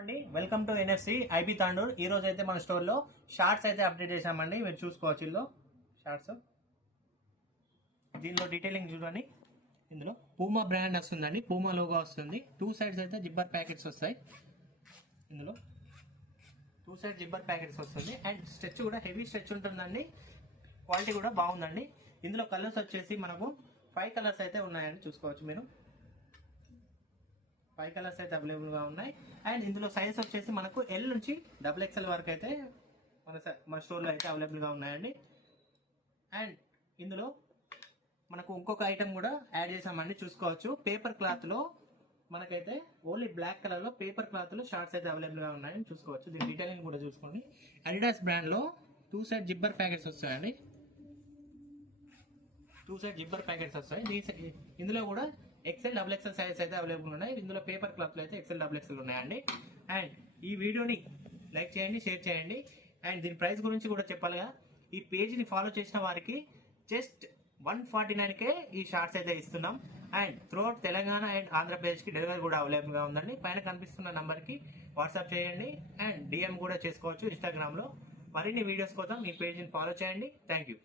అండి welcome to NFC IB Tandur. ఈ రోజు అయితే మన స్టోర్లో షార్ట్స్ అయితే అప్డేట్ చేసామండి. మీరు చూసుకోవచ్చు ఇందులో షార్ట్స్. దీనిలో డీటెయిలింగ్ చూడండి. ఇందులో పూమా బ్రాండ్ వస్తుందండి, పూమా లోగో వస్తుంది. 2 సైడ్స్ అయితే జిబ్బర్ ప్యాకెట్స్ వస్తాయి. ఇందులో 2 సైడ్ జిబ్బర్ ప్యాకెట్స్ వస్తుంది. అండ్ స్ట్రెచ్ కూడా హెవీ స్ట్రెచ్ ఉంటుందండి. క్వాలిటీ కూడా బాగుందండి. ఇందులో కలర్స్ వచ్చేసి మనకు 5 కలర్స్ అయితే ఉన్నాయండి. చూసుకోవచ్చు మీరు. 5 కలర్స్ అయితే అవైలబుల్గా ఉన్నాయి. అండ్ ఇందులో సైజ్ వచ్చేసి మనకు ఎల్ నుంచి XXL వరకు అయితే మన స్టోర్లో అయితే అవైలబుల్గా ఉన్నాయండి. అండ్ ఇందులో మనకు ఇంకొక ఐటమ్ కూడా యాడ్ చేసామండి. చూసుకోవచ్చు. పేపర్ క్లాత్లో మనకైతే ఓన్లీ బ్లాక్ కలర్లో పేపర్ క్లాత్లో షార్ట్స్ అయితే అవైలబుల్గా ఉన్నాయని చూసుకోవచ్చు. దీని డీటెయిలింగ్ కూడా చూసుకోండి. అడిడాస్ బ్రాండ్లో 2 సైడ్ జిబ్బర్ ప్యాకెట్స్ వస్తాయండి. 2 సైడ్ జిబ్బర్ ప్యాకెట్స్ వస్తాయి. ఇందులో కూడా XL XXL సైజ్ అయితే అవైలబుల్ ఉన్నాయి. ఇందులో పేపర్ క్లాత్లో అయితే XL XXL ఉన్నాయండి. అండ్ ఈ వీడియోని లైక్ చేయండి, షేర్ చేయండి. అండ్ దీని ప్రైస్ గురించి కూడా చెప్పాలిగా. ఈ పేజ్ని ఫాలో చేసిన వారికి జస్ట్ 149కే ఈ షార్ట్స్ అయితే ఇస్తున్నాం. అండ్ త్రూఅవుట్ తెలంగాణ అండ్ ఆంధ్రప్రదేశ్కి డెలివరీ కూడా అవైలబుల్గా ఉందండి. పైన కనిపిస్తున్న నంబర్కి వాట్సాప్ చేయండి. అండ్ DM కూడా చేసుకోవచ్చు ఇన్స్టాగ్రామ్లో. మరిన్ని వీడియోస్ కోసం ఈ పేజ్ని ఫాలో చేయండి. Thank you.